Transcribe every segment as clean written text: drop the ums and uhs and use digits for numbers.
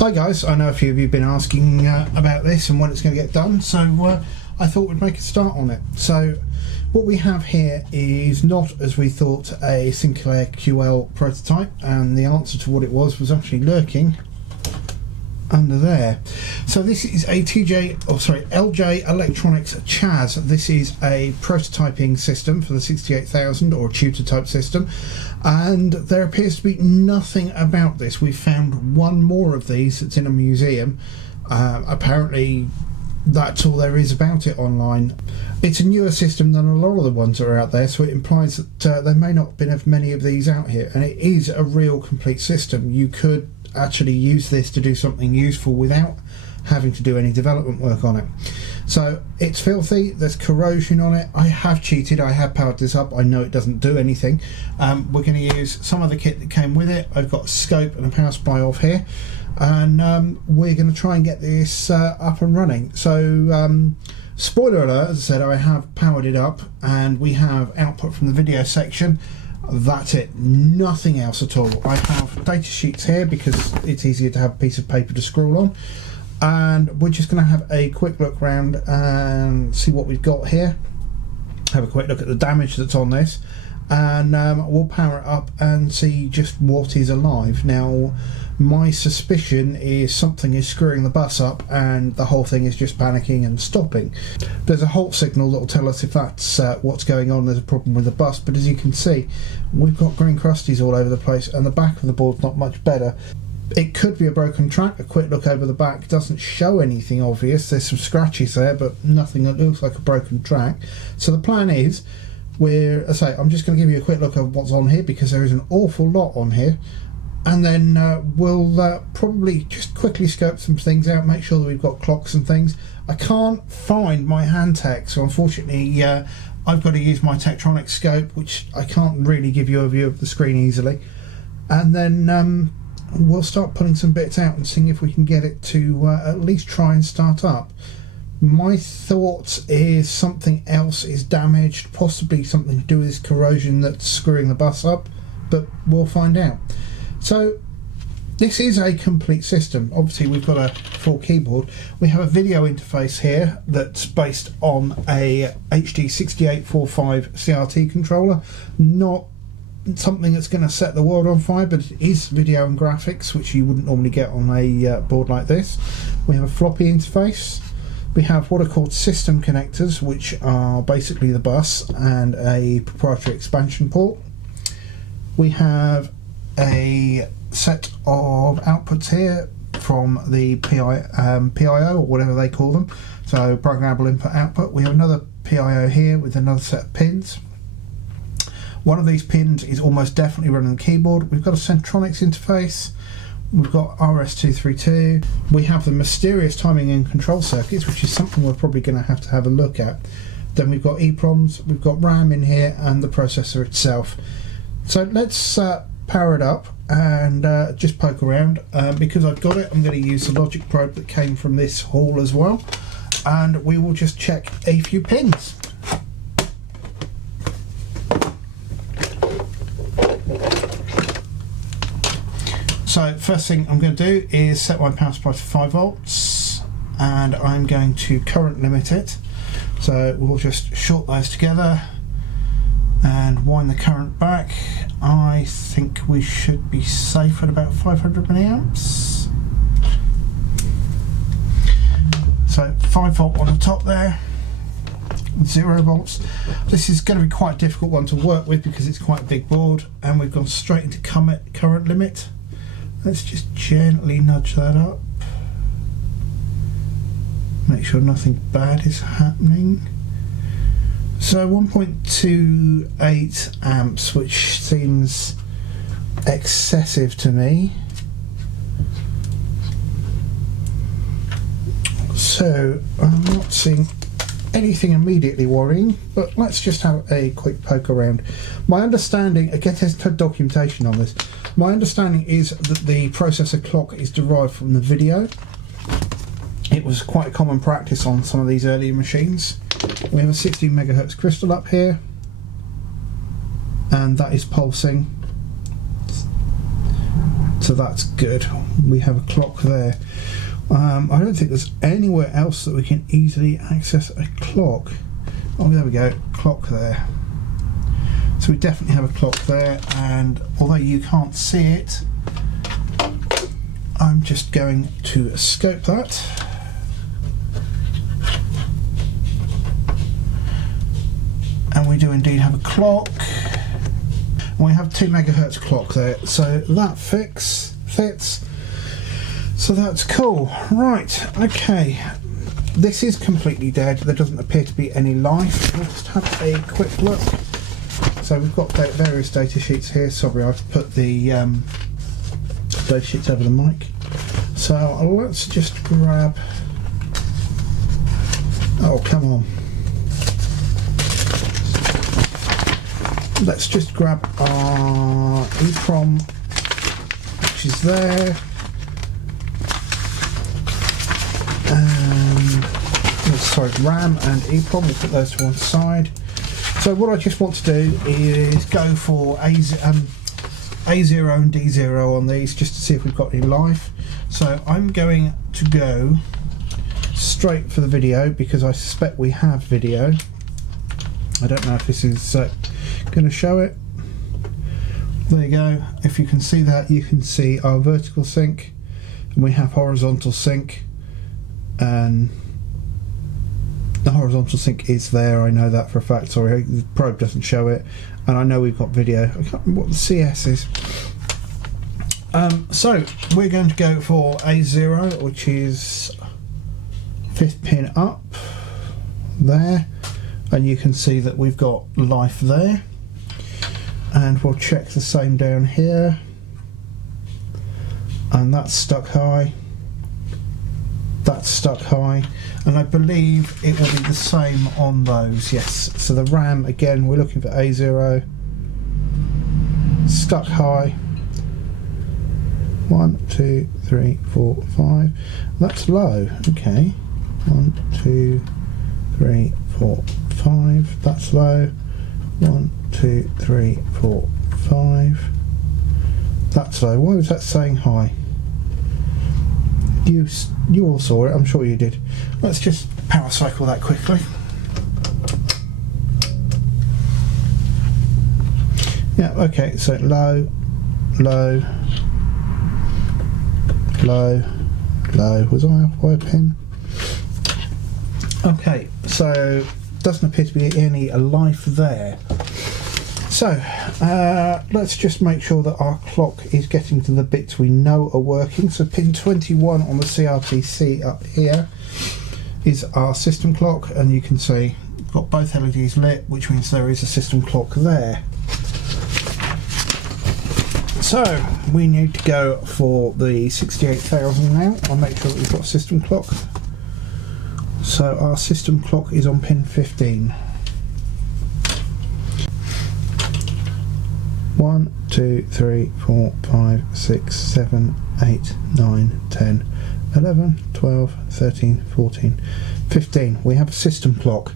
Hi guys, I know a few of you have been asking about this and when it's going to get done, so I thought we'd make a start on it. So what we have here is not, as we thought, a Sinclair QL prototype, and the answer to what it was actually lurking under there. So this is a LJ Electronics Chaz. This is a prototyping system for the 68000 or a tutor type system, and there appears to be nothing about this. We found one more of these that's in a museum. Apparently that's all there is about it online. It's a newer system than a lot of the ones that are out there, so it implies that there may not have been many of these out here, and it is a real complete system. You could actually use this to do something useful without having to do any development work on it. So it's filthy, there's corrosion on it. I have cheated, I have powered this up, I know it doesn't do anything. We're going to use some of the kit that came with it. I've got a scope and a power supply off here, and we're going to try and get this up and running. So spoiler alert, as I said, I have powered it up and we have output from the video section. That's it, nothing else at all. I have data sheets here because it's easier to have a piece of paper to scroll on, and we're just going to have a quick look around and see what we've got here, have a quick look at the damage that's on this, and we'll power it up and see just what is alive. Now my suspicion is something is screwing the bus up and the whole thing is just panicking and stopping. There's a halt signal that will tell us if that's what's going on. There's a problem with the bus, but as you can see, we've got green crusties all over the place and the back of the board's not much better. It could be a broken track. A quick look over the back doesn't show anything obvious. There's some scratches there, but nothing that looks like a broken track. So the plan is, I'm just going to give you a quick look at what's on here because there is an awful lot on here, and then we'll probably just quickly scope some things out, make sure that we've got clocks and things. I can't find my hand tech, so unfortunately I've got to use my Tektronix scope, which I can't really give you a view of the screen easily, and then we'll start putting some bits out and seeing if we can get it to at least try and start up. My thoughts is something else is damaged, possibly something to do with this corrosion that's screwing the bus up, but we'll find out. So this is a complete system. Obviously we've got a full keyboard. We have a video interface here that's based on a HD 6845 CRT controller. Not something that's going to set the world on fire, but it is video and graphics, which you wouldn't normally get on a board like this. We have a floppy interface. We have what are called system connectors, which are basically the bus and a proprietary expansion port. We have a set of outputs here from the PIO or whatever they call them, so programmable input output. We have another PIO here with another set of pins. One of these pins is almost definitely running the keyboard. We've got a Centronics interface. We've got RS232. We have the mysterious timing and control circuits, which is something we're probably going to have a look at. Then we've got EEPROMs, we've got RAM in here, and the processor itself. So let's power it up and just poke around. Because I've got it, I'm going to use the logic probe that came from this haul as well, and we will just check a few pins. So first thing I'm going to do is set my power supply to 5 volts, and I'm going to current limit it. So we'll just short those together and wind the current back. I think we should be safe at about 500 milliamps. So 5 volt on the top there, 0 volts. This is going to be quite a difficult one to work with because it's quite a big board, and we've gone straight into current limit. Let's just gently nudge that up. Make sure nothing bad is happening. So 1.28 amps, which seems excessive to me. So I'm not seeing anything immediately worrying, but let's just have a quick poke around. My understanding, again, there's no documentation on this. My understanding is that the processor clock is derived from the video. It was quite a common practice on some of these earlier machines. We have a 16 megahertz crystal up here, and that is pulsing. so that's good. We have a clock there. I don't think there's anywhere else that we can easily access a clock. Oh, there we go, clock there. So we definitely have a clock there, and although you can't see it, I'm just going to scope that. And we do indeed have a clock. And we have 2 megahertz clock there, so that fits. So that's cool. Right, okay. This is completely dead. There doesn't appear to be any life. Let's have a quick look. So we've got various data sheets here. Sorry, I've put the data sheets over the mic. So let's just grab... Oh, come on. Let's just grab our EEPROM, which is there. Sorry, RAM and EEPROM, we'll put those to one side. So what I just want to do is go for A0 and D0 on these, just to see if we've got any life. So I'm going to go straight for the video, because I suspect we have video. I don't know if this is going to show it. There you go. If you can see that, you can see our vertical sync, and we have horizontal sync, and the horizontal sync is there. I know that for a fact. Sorry, the probe doesn't show it, and I know we've got video. I can't remember what the CS is. So we're going to go for A0, which is 5th pin up there, and you can see that we've got life there. And we'll check the same down here, and that's stuck high. That's stuck high, and I believe it will be the same on those. Yes, so the RAM, again, we're looking for A0, stuck high. 1, 2, 3, 4, 5. That's low. Okay, 1, 2, 3, 4, 5. That's low. 1, 2, 3, 4, 5. That's low. Why was that saying high? You all saw it, I'm sure you did. Let's just power cycle that quickly. Yeah, okay, so low, low, low, low. Was I off by a pin? Okay, so doesn't appear to be any life there. So let's just make sure that our clock is getting to the bits we know are working. So pin 21 on the CRTC up here is our system clock, and you can see we've got both LEDs lit, which means there is a system clock there. So we need to go for the 68,000 now. I'll make sure that we've got a system clock. So our system clock is on pin 15. 1, 2, 3, 4, 5, 6, 7, 8, 9, 10, 11, 12, 13, 14, 15. We have a system clock.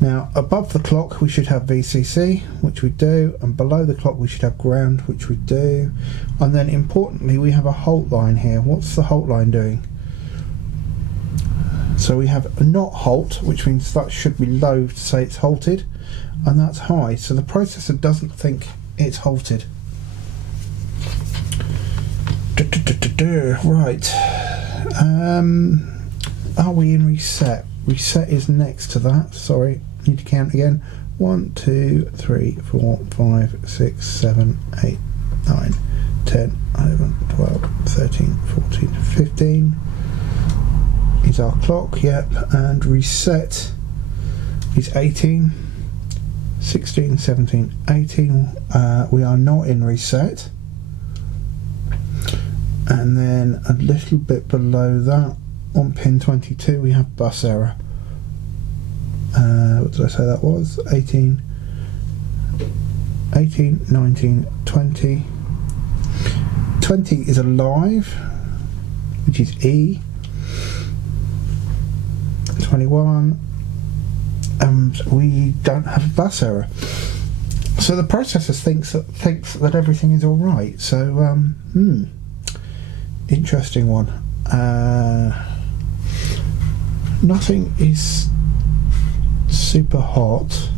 Now above the clock we should have VCC, which we do, and below the clock we should have ground, which we do, and then importantly we have a halt line here. What's the halt line doing? So we have a not halt, which means that should be low to say it's halted, and that's high, so the processor doesn't think it's halted. Right, are we in reset? Reset is next to that. Sorry, need to count again. 1, 2, 3, 4, 5, 6, 7, 8, 9, 10, 11, 12, 13, 14, 15 is our clock. Yep, and reset is 18, 16, 17, 18. We are not in reset. And then a little bit below that, on pin 22, we have bus error. What did I say that was? 18, 19, 20. 20 is alive, which is E. 21, and we don't have a bus error. So the processor thinks that everything is all right. So interesting one. Nothing is super hot.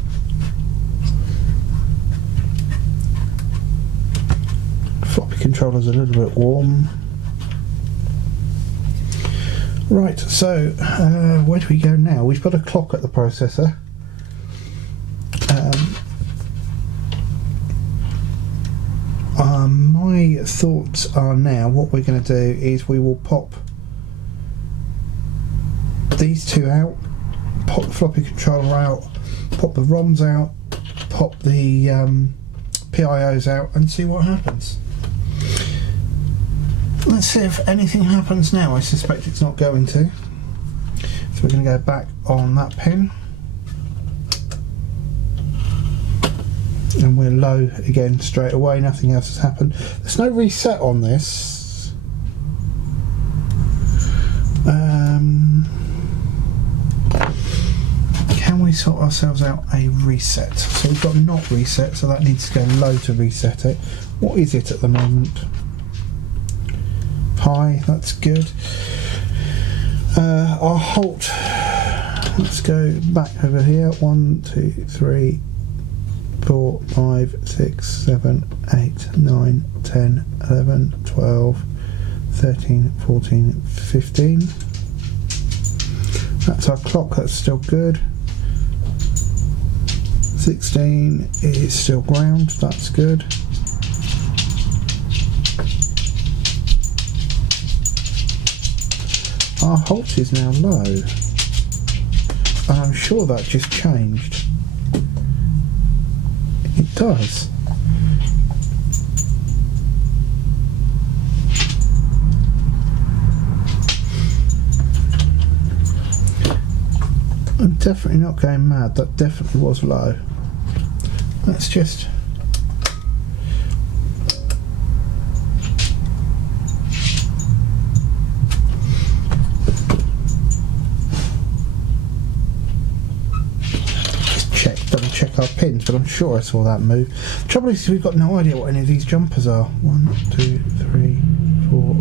Floppy controller's a little bit warm. Right, so where do we go now? We've got a clock at the processor. My thoughts are now, what we're going to do is we will pop these two out, pop the floppy controller out, pop the ROMs out, pop the PIOs out, and see what happens. Let's see if anything happens now. I suspect it's not going to. So we're going to go back on that pin. And we're low again straight away, nothing else has happened. There's no reset on this. Can we sort ourselves out a reset? So we've got not reset, so that needs to go low to reset it. What is it at the moment? High, that's good. Our halt, let's go back over here. 1, 2, 3, 4, 5, 6, 7, 8, 9, 10, 11, 12, 13, 14, 15. That's our clock, that's still good. 16 is still ground, that's good. Our halt is now low, and I'm sure that just changed. It does. I'm definitely not going mad, that definitely was low. Let's just double check our pins, but I'm sure I saw that move. The trouble is we've got no idea what any of these jumpers are. 1, 2, 3, 4,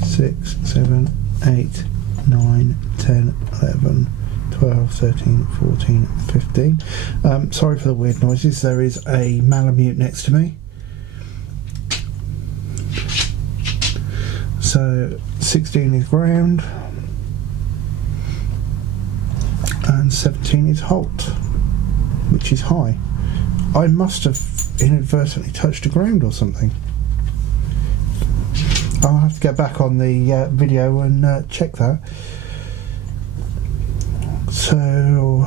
5, 6, 7, 8, 9, 10, 11, 12, 13, 14, 15. Sorry for the weird noises. There is a Malamute next to me. So 16 is ground and 17 is halt, which is high. I must have inadvertently touched the ground or something. I'll have to go back on the video and check that. So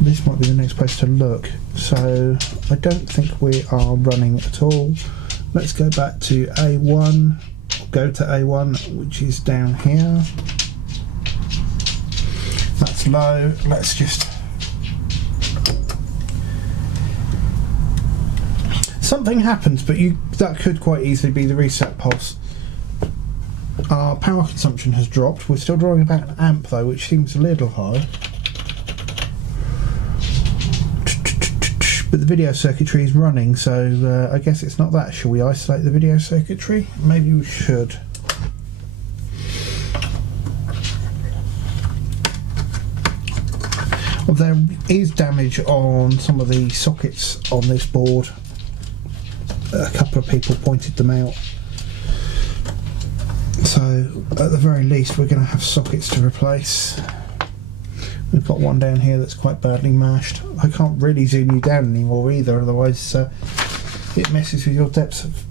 this might be the next place to look. So I don't think we are running at all. Let's go back to A1, go to A1, which is down here. That's low. Let's just... Something happens, but that could quite easily be the reset pulse. Our power consumption has dropped. We're still drawing about an amp though, which seems a little high. But the video circuitry is running, so I guess it's not that. Shall we isolate the video circuitry? Maybe we should. Well, there is damage on some of the sockets on this board. A couple of people pointed them out. So at the very least we're going to have sockets to replace. We've got one down here that's quite badly mashed. I can't really zoom you down anymore either, otherwise it messes with your depth of,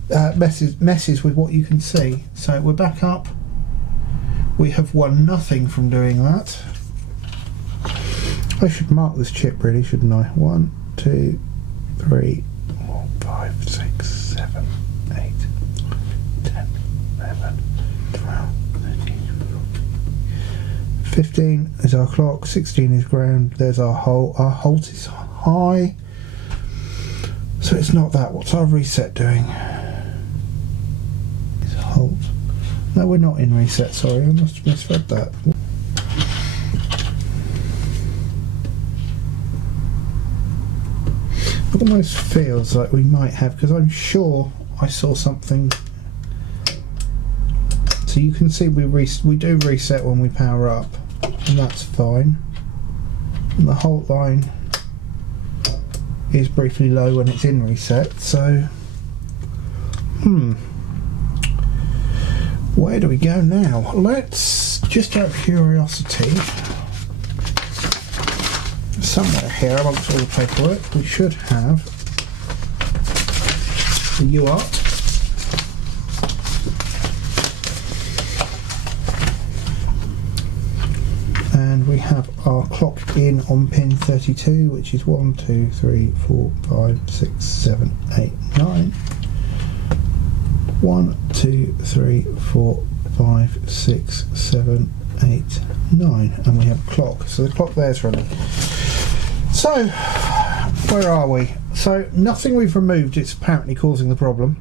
messes with what you can see. So we're back up. We have won nothing from doing that. I should mark this chip really, shouldn't I? 1, 2, 3, 4, 5, 6, 7, 8, 10, 11, 12, 13, 15 is our clock, 16 is ground, there's our halt. Our halt is high, so it's not that. What's our reset doing? It's halt. No, we're not in reset, sorry, I must have misread that. almost feels like we might have, because I'm sure I saw something. So you can see we do reset when we power up, and that's fine. And the Halt line is briefly low when it's in reset, so where do we go now? Let's, just out of curiosity, somewhere here amongst all the paperwork we should have the UART. And we have our clock in on pin 32, which is 1, 2, 3, 4, 5, 6, 7, 8, 9. 1, 2, 3, 4, 5, 6, 7, 8, 9. And we have a clock. So the clock there's running. So, where are we? So, nothing we've removed is apparently causing the problem.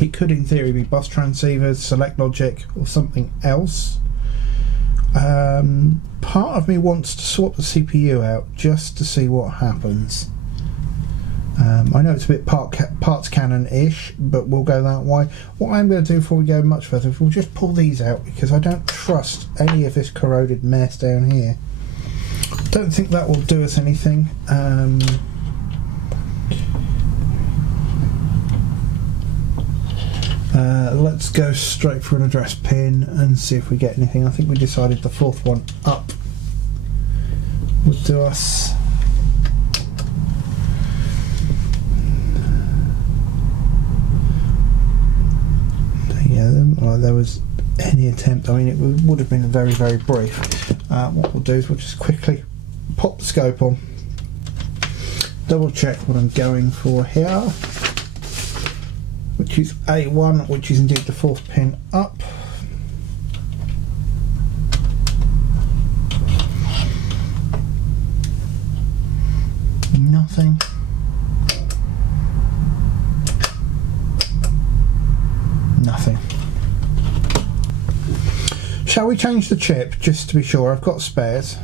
It could in theory be bus transceivers, select logic, or something else. Part of me wants to swap the CPU out just to see what happens. I know it's a bit parts cannon-ish, but we'll go that way. What I'm going to do before we go much further is we'll just pull these out, because I don't trust any of this corroded mess down here. Don't think that will do us anything. Let's go straight for an address pin and see if we get anything. I think we decided the fourth one up would do us. Yeah, there was any attempt. I mean, it would have been very, very brief. What we'll do is we'll just quickly pop the scope on, double check what I'm going for here, which is A1, which is indeed the fourth pin up. Nothing. Nothing. Shall we change the chip just to be sure? I've got spares.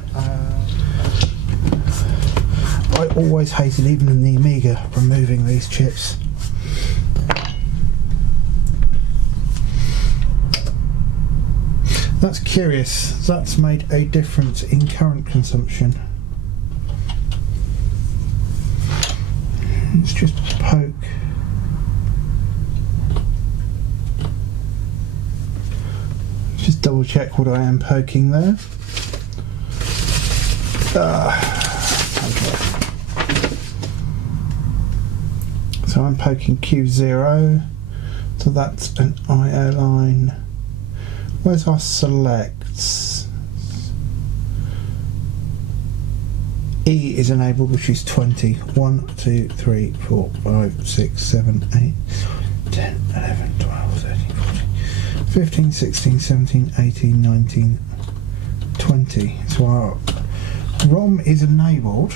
I always hated, even in the Amiga, removing these chips. That's curious. That's made a difference in current consumption. Let's just poke. Just double check what I am poking there. Okay. So I'm poking Q0, so that's an IO line. Where's our selects? E is enabled, which is 20. 1, 2, 3, 4, 5, 6, 7, 8, 10, 11, 12, 13, 14, 15, 16, 17, 18, 19, 20. So our ROM is enabled,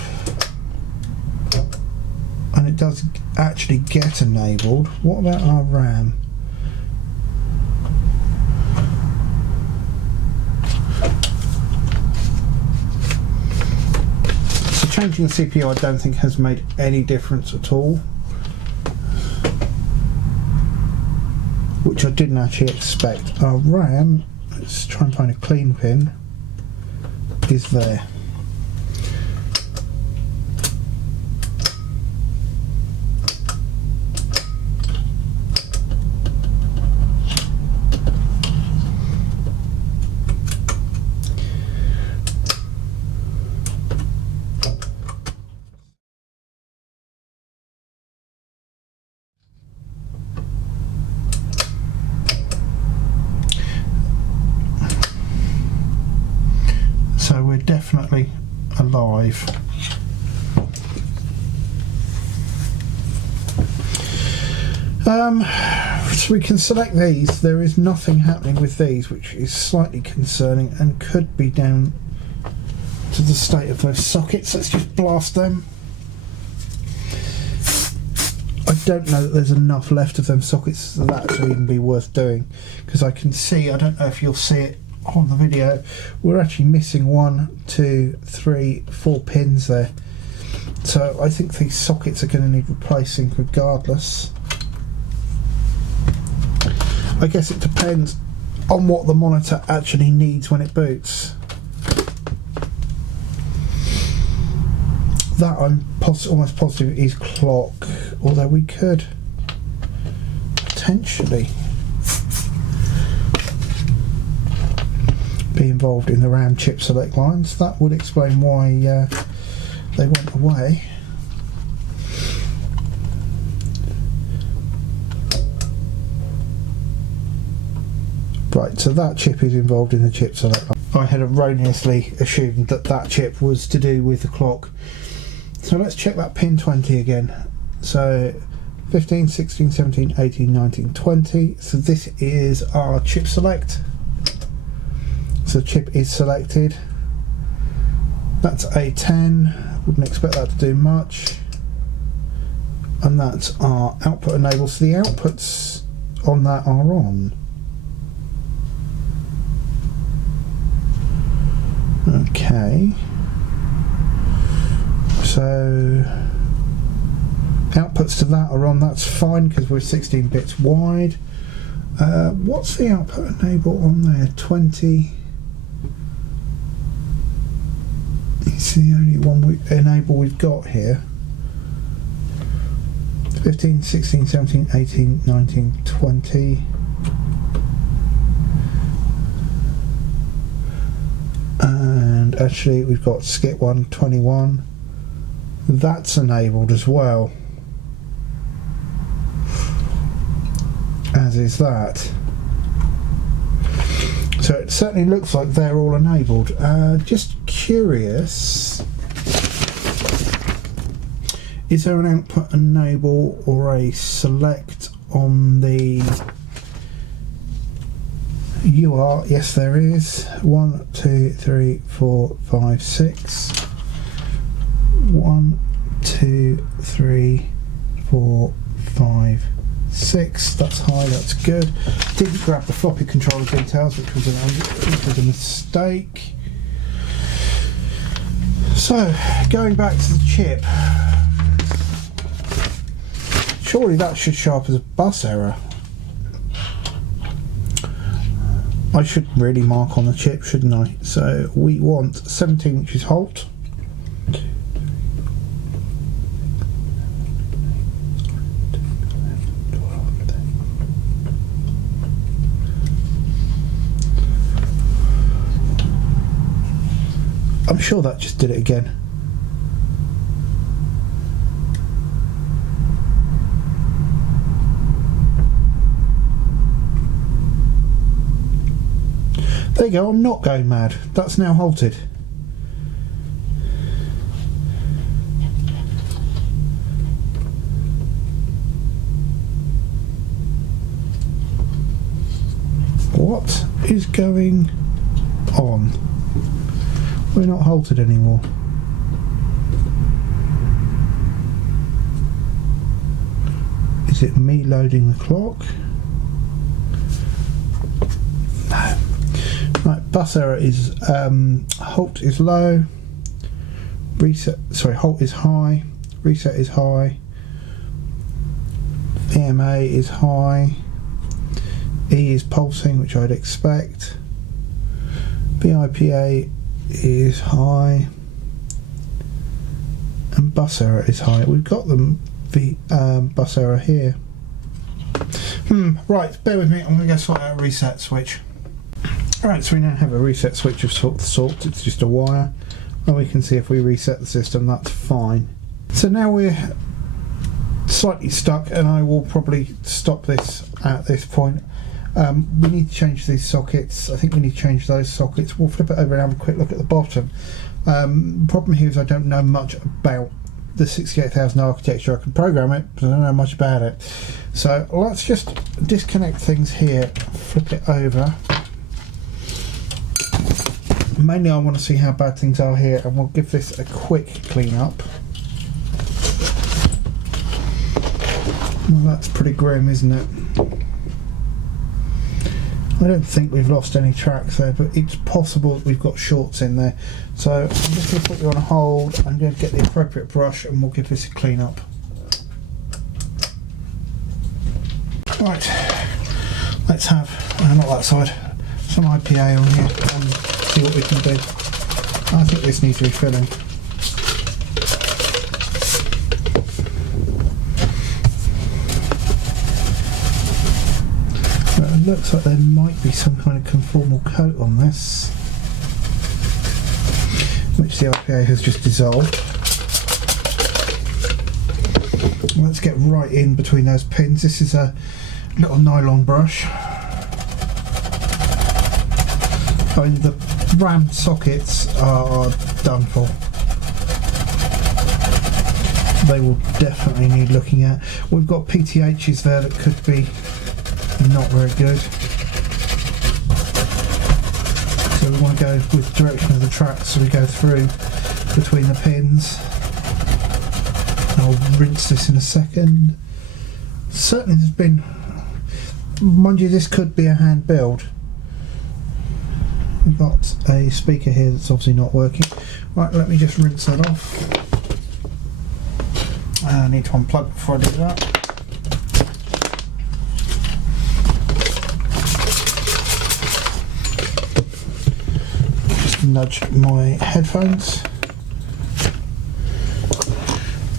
and it does actually get enabled. What about our RAM? So changing the CPU I don't think has made any difference at all, which I didn't actually expect. Our RAM, let's try and find a clean pin, is there. So we're definitely alive. So we can select these. There is nothing happening with these, which is slightly concerning and could be down to the state of those sockets. Let's just blast them. I don't know that there's enough left of them sockets for that to even be worth doing, because I can see, I don't know if you'll see it on the video, we're actually missing 1, 2, 3, 4 pins there. So I think these sockets are going to need replacing regardless. I guess it depends on what the monitor actually needs when it boots. That I'm almost positive is clock, although we could potentially be involved in the RAM chip select lines. That would explain why they went away. Right, so that chip is involved in the chip select line. I had erroneously assumed that that chip was to do with the clock. So let's check that pin 20 again. So 15, 16, 17, 18, 19, 20. So this is our chip select. So the chip is selected. That's a 10. Wouldn't expect that to do much. And that's our output enable. So the outputs on that are on. Okay. So outputs to that are on. That's fine because we're 16 bits wide. What's the output enable on there? 20. It's the only one enable we've got here. 15, 16, 17, 18, 19, 20. And actually we've got skip 1, 21. That's enabled as well, as is that. So it certainly looks like they're all enabled. Just curious, is there an output enable or a select on the UART? Yes, there is. 1, 2, 3, 4, 5, 6. 1, 2, 3, 4, 5, 6. That's high, that's good. Didn't grab the floppy controller details, which was a mistake. So, going back to the chip. Surely that should show up as a bus error. I should really mark on the chip, shouldn't I? So we want 17, which is halt. I'm sure that just did it again. There you go, I'm not going mad. That's now halted. What is going on? We're not halted anymore. Is it me loading the clock? No. Right, bus error is halt is low, reset, sorry, halt is high, reset is high, EMA is high, E is pulsing, which I'd expect, BIPA is high, and bus error is high. We've got the bus error here. Right, bear with me, I'm going to go sort out a reset switch. Right, so we now have a reset switch of sort. It's just a wire, and we can see if we reset the system, that's fine. So now we're slightly stuck, and I will probably stop this at this point. We need to change these sockets. I think we need to change those sockets. We'll flip it over and have a quick look at the bottom. The problem here is I don't know much about the 68000 architecture. I can program it, but I don't know much about it. So let's just disconnect things here, flip it over. Mainly I want to see how bad things are here, and we'll give this a quick clean up. Well, that's pretty grim, isn't it? I don't think we've lost any tracks there, but it's possible that we've got shorts in there. So I'm just going to put you on hold. I'm going to get the appropriate brush and we'll give this a clean up. Right, let's have, not that side, some IPA on here and see what we can do. I think this needs refilling. It looks like there might be some kind of conformal coat on this, which the IPA has just dissolved. Let's get right in between those pins. This is a little nylon brush. I mean, the RAM sockets are done for. They will definitely need looking at. We've got PTHs there that could be not very good. So we want to go with the direction of the track, so we go through between the pins. I'll rinse this in a second. Certainly there's been, mind you, this could be a hand build. We've got a speaker here that's obviously not working. Right, let me just rinse that off. I need to unplug before I do that. Just nudge my headphones.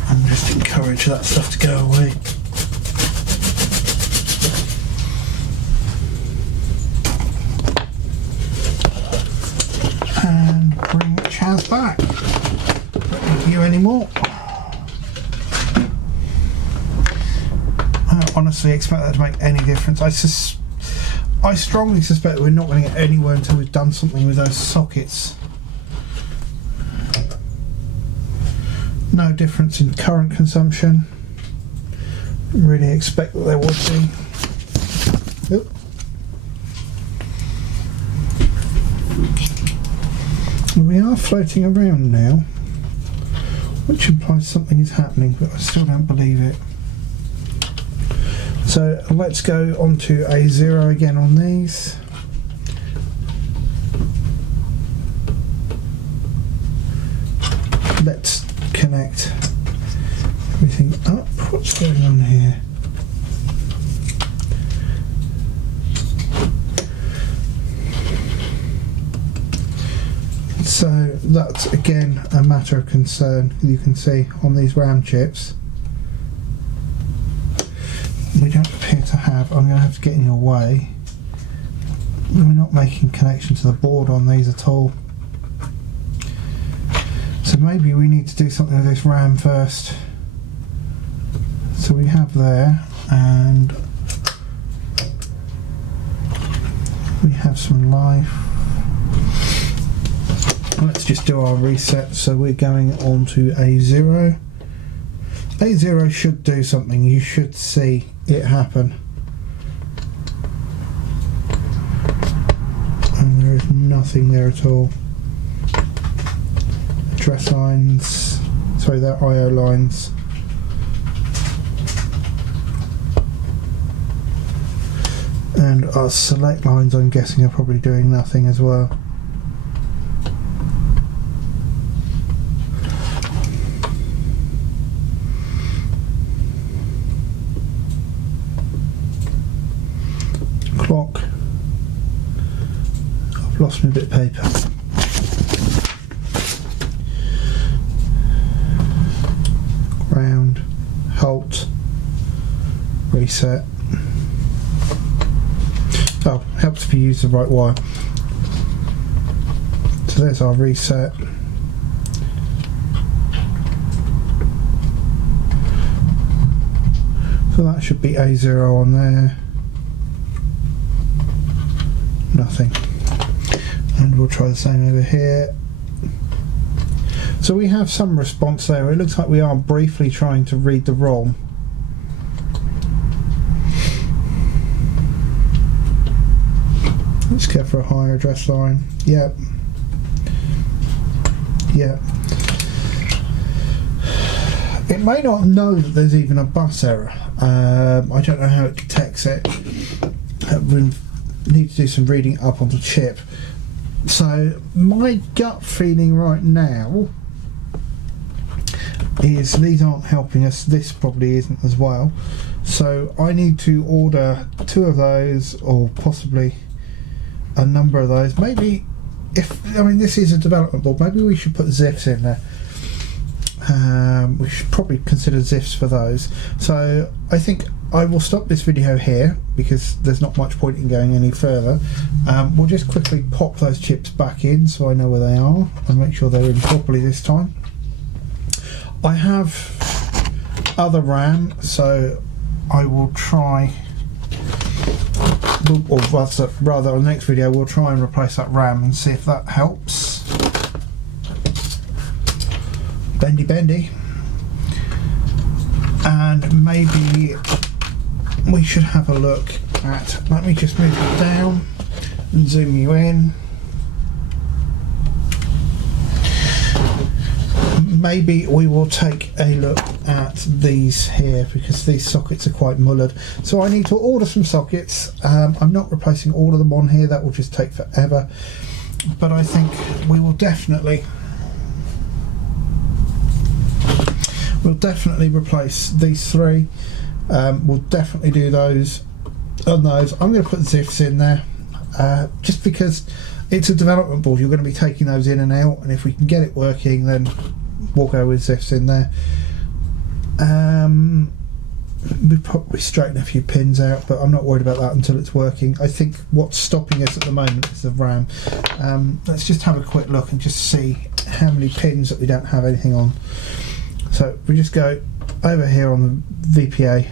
And just encourage that stuff to go away. And bring Chaz back. Don't need you anymore. I don't honestly expect that to make any difference. I strongly suspect that we're not going to get anywhere until we've done something with those sockets. No difference in current consumption. Really expect that there would be. Oop. We are floating around now, which implies something is happening, but I still don't believe it. So let's go on to A0 again on these. Let's connect everything up. What's going on here? So that's again a matter of concern. You can see on these RAM chips we don't appear to have, I'm going to have to get in your way, we're not making connection to the board on these at all. So maybe we need to do something with this RAM first. So we have there, and we have some life. Let's just do our reset. So we're going on to A0. A0 should do something. You should see it happen. And there is nothing there at all. Address lines, sorry, they're IO lines. And our select lines, I'm guessing, are probably doing nothing as well. Clock. I've lost my bit of paper. Ground, halt, reset. Oh, helps if you use the right wire. So there's our reset. So that should be A0 on there. Nothing. And we'll try the same over here. So we have some response there. It looks like we are briefly trying to read the ROM. Let's go for a higher address line. Yep. Yep. It may not know that there's even a bus error. I don't know how it detects it. need to do some reading up on the chip. So my gut feeling right now is these aren't helping us. This probably isn't as well. So I need to order 2 of those, or possibly a number of those. Maybe, I mean this is a development board, maybe we should put ZIFs in there. We should probably consider ZIFs for those. So I think I will stop this video here because there's not much point in going any further. We'll just quickly pop those chips back in so I know where they are and make sure they're in properly this time. I have other RAM, so I will try, or rather on the next video we'll try and replace that RAM and see if that helps. Bendy. And maybe we should have a look at, let me just move it down and zoom you in. Maybe we will take a look at these here because these sockets are quite mullered. So I need to order some sockets. I'm not replacing all of them on here, that will just take forever. But I think we will definitely replace these 3. We'll definitely do those on those. I'm going to put ZIFs in there just because it's a development board. You're going to be taking those in and out, and if we can get it working then we'll go with ZIFs in there. We probably straighten a few pins out, but I'm not worried about that until it's working. I think what's stopping us at the moment is the RAM. Let's just have a quick look and just see how many pins that we don't have anything on. So we just go over here on the VPA,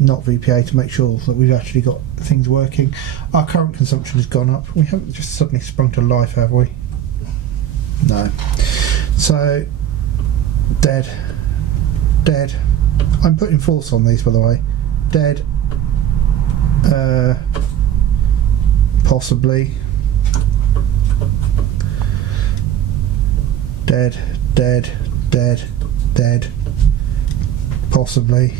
not VPA, to make sure that we've actually got things working. Our current consumption has gone up. We haven't just suddenly sprung to life, have we? No. So dead. I'm putting false on these, by the way. Dead. Possibly. Dead. Possibly.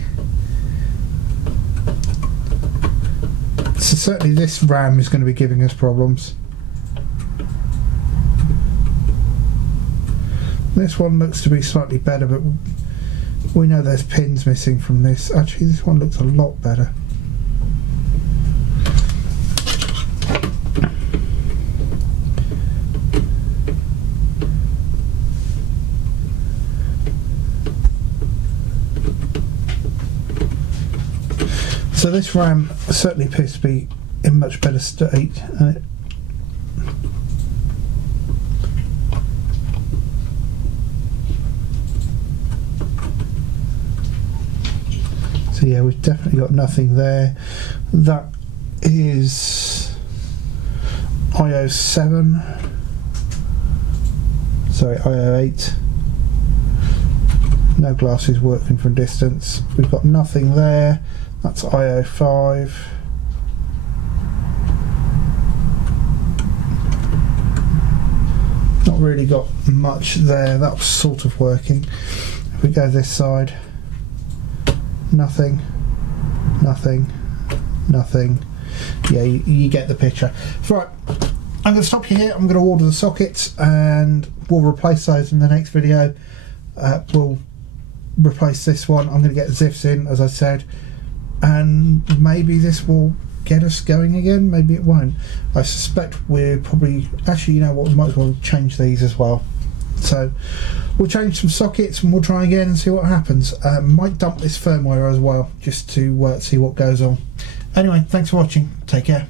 So certainly this RAM is going to be giving us problems. This one looks to be slightly better, but we know there's pins missing from this. Actually, this one looks a lot better. So this RAM certainly appears to be in much better state. So yeah, we've definitely got nothing there. That is IO 7. Sorry, IO 8. No glasses working from distance. We've got nothing there. That's IO 5. Not really got much there. That was sort of working. If we go this side, nothing. Yeah, you get the picture. Right, I'm going to stop you here. I'm going to order the sockets and we'll replace those in the next video. We'll replace this one. I'm going to get ZIFs in, as I said, and maybe this will get us going again. Maybe it won't. I suspect we're probably, actually, you know what, we might as well change these as well. So we'll change some sockets and we'll try again and see what happens. Might dump this firmware as well just to see what goes on. Anyway, thanks for watching. Take care.